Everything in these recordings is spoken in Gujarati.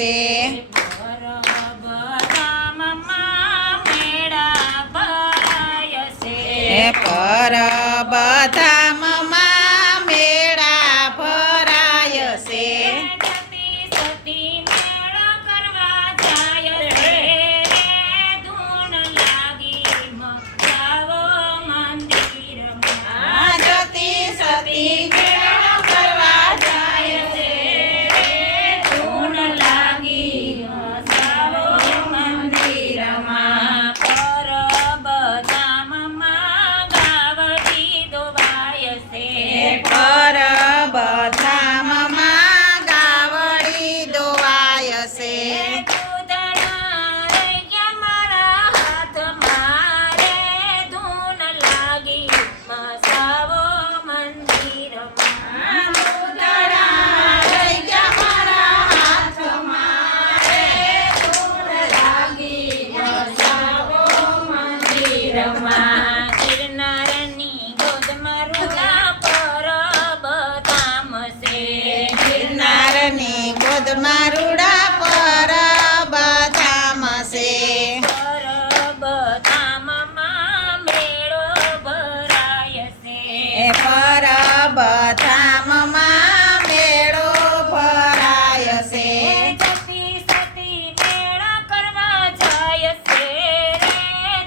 છે પરબધામમાં મેળા ભરાય છે જતી સતી મેળો કરવા જાય છે ધૂન લાગી મસાવો મંદિરમાં પરબધામમાં ગાવડી દોવાય છે પરબધામમાં ગાવડી દોવાય છે દૂધણા રહી ગયા મારા હાથમાં રે ધૂન લાગી મસાવો મંદિરમાં દૂધણા રહી ગયા મારા હાથમાં રે ધૂન લાગી મસાવો મંદિરમાં ગિરનારની ગોદમાં રૂડા પરબધામ છે ગિરનારની ગોદમાં રૂડા પરબધામ છે પરબધામમાં મેળો ભરાય છે પરબધામમાં મેળો ભરાય છે જતી સતી મેળા કરવા જાય છે રે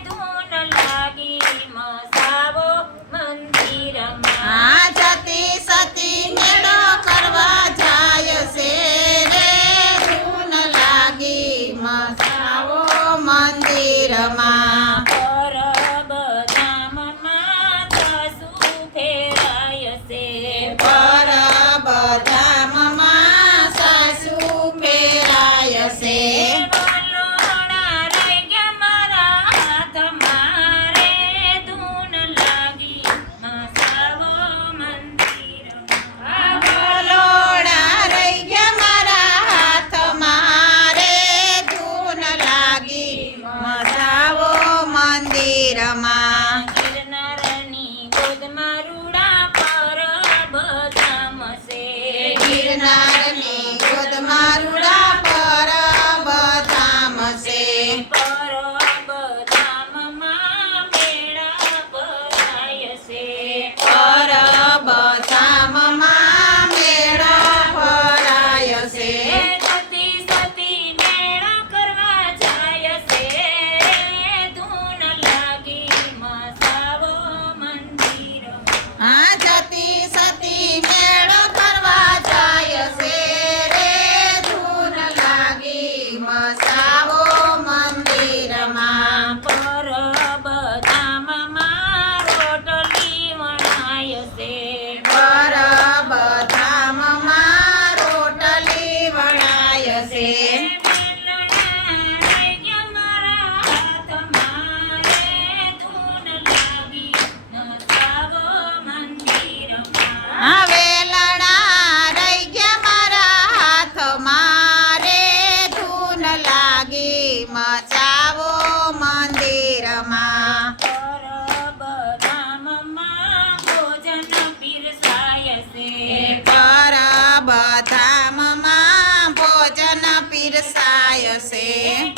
ધૂન લાગી મસાવો મંદિરમાં જતી સતી મેળો કરવા જાય છે રે ધૂન લાગી મસાવો મંદિરમાં પરબધામમાં સાસુ ફેરાય છે પરબધામમાં સાસુ ફેરાય છે વલોણા રહી ગયા મારા હાથમાં રે ધૂન લાગી મસાવો મંદિરમાં વલોણા રહી ગયા મારા હાથમાં રે ધૂન લાગી મસાવો મંદિરમાં ગિરનારની ગોદમાં રૂડા પરબધામ છે ગિરનારની ગોદમાં રૂડા પરબધામ છે પરબધામમાં મેળા ભરાય છે પરબધામમાં મેળા ભરાય છે જતી સતી મેળા કરવા જાય છે ધૂન લાગી મસાવો મંદિરમાં જતી સતી મેળો કરવા જાય છે રે ધૂન લાગી મસાવો મંદિરમાં પરબધામમાં રોટલી વણાય છે પરબધામમાં રોટલી વણાય છે વેલણા રહી ગયા મારા હાથમાં રે ધૂન લાગી મચાવો મંદિરમાં પરબધામમાં ભોજન પીરસાય છે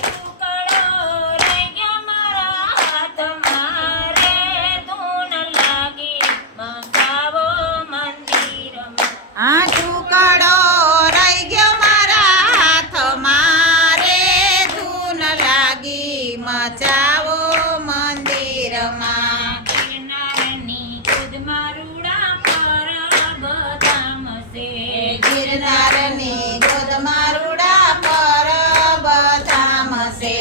ટુકડો રહી ગયો મારા હાથમાં રે ધૂન લાગી મચાવો મંદિરમાં ગિરનારની ગોદમાં રૂડા પરબધામ છે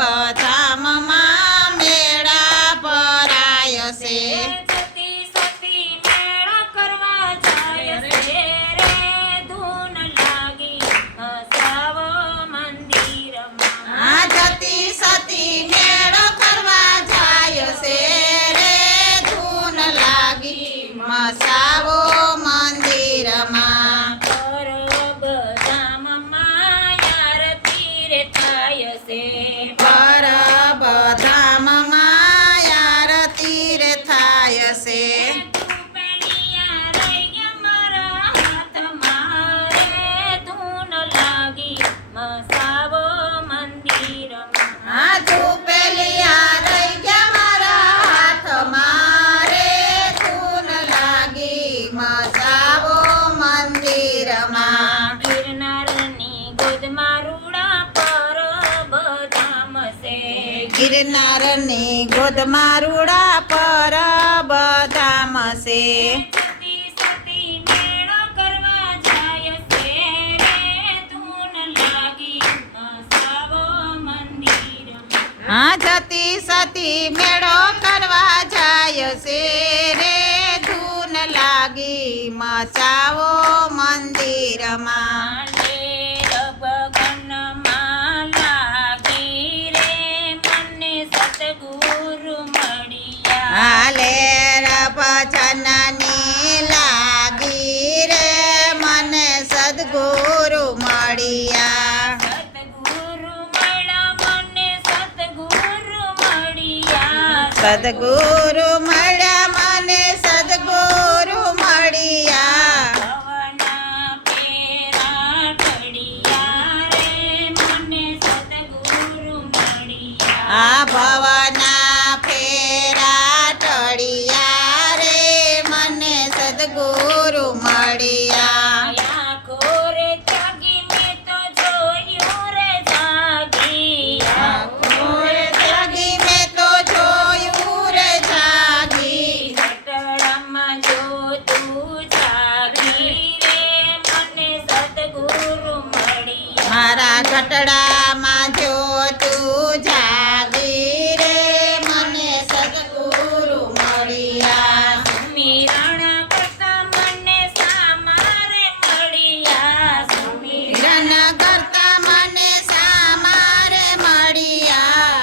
પરબધામમાં મેળા ભરાય છે જતી સતી મેળા કરવા જાય છે રે ધૂન લાગી મસાવો મંદિરમાં જતી સતી મેળો કરવા જાય છે ઘરની ગોદમાં રૂડા પરબ ધામ છે સતી સતી મેળો કરવા જાય છે રે ધૂન લાગી સાવો મંદિરમાં. હા જતી સતી મેળો કરવા જાય છે રે ધૂન લાગી મચાવો મંદિરમાં. હાલે ભજનની લાગી રે મને સદગુરુ મળ્યા. સદગુરુ મળ્યા મને સદગુરુ મળ્યા. આ ભવના ફેરા ટળિયા રે મને સદગુરુ મળ્યા. ઓરે જાગી મેં તો જોયું રે જાગી. મારા ઘટડામાં જો તું જાગી રે મને સદગુરુ મળ્યા. રન કરતા મને સામારે મળ્યા.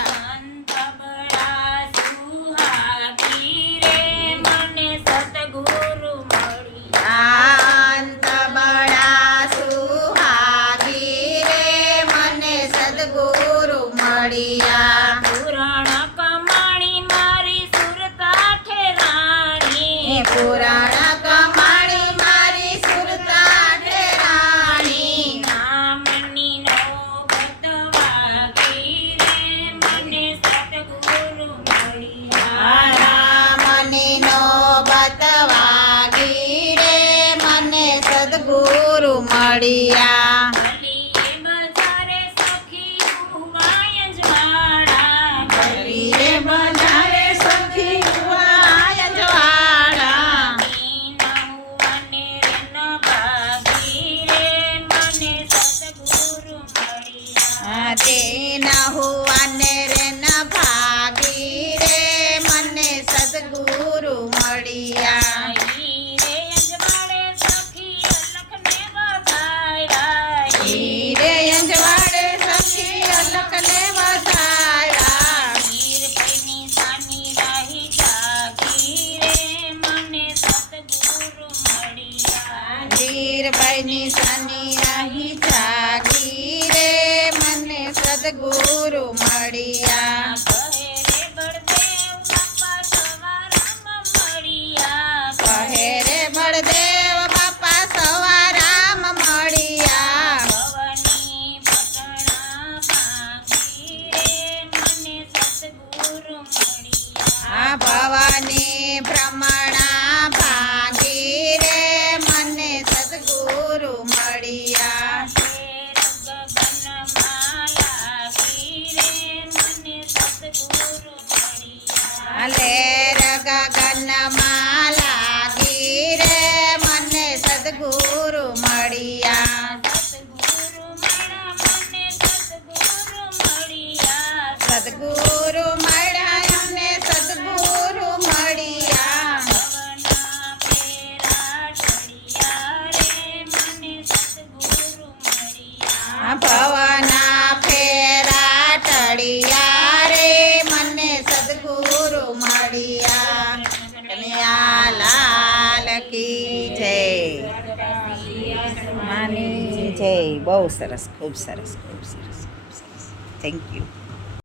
અંત બળા સુહાગી રે મને સદગુરુ મળ્યા. પુરાણ કમાણી મારી સુરતા ઠેરાણી પુરાણ કમાણી મારી સુરતા ઠેરાણી. નામની નોબત વાગી રે મને સતગુરુ મળ્યા. રામની નોબત વાગી રે મને સદગુરુ મળ્યા. ગલીએ બજારે સખી ઉવાય જ્વાળા. ગલીએ બજારે સખી ઉવાય જ્વાળા. નૌવને રન ભાગી રે મને સતગુરુ મળ્યા. તે ન હુવાને રે ન ભાગી રે મને સદગુરુ મળ્યા. હીરે અજવાળે સખી અલખને વધાર્યા. હીરે અંજવાડે સખી અલકને વધાયા. હીરપૈની સાની રાહી જાગી રે મને સતગુરુ મળ્યા. ધીરભાઈની સાની રાહી જાગી રે મને સદગુરુ મળ્યા. કહે રે બળદેવ બાપા સવારામ મળ્યા. કહે રે બળદેવ બાપા સવારામ મળ્યા. ભવની પટણા ભાંગી રે મને સતગુરુ મળ્યા. આ ભવાની ભ્રમણા ભાગી રે મને સદગુરુ મળ્યા. ગગનમાં લાગી રે મને સદગુરુ મળ્યા. સદગુરુ મળ્યા અમને સદગુરુ મળ્યા. ભવના ફેરા ટળિયા રે મને સદગુરુ મળ્યા. કનૈયા લાલ કી જય. માની જય. બહુ સરસ, ખૂબ સરસ, ખૂબ સરસ, ખૂબ સરસ. Thank you.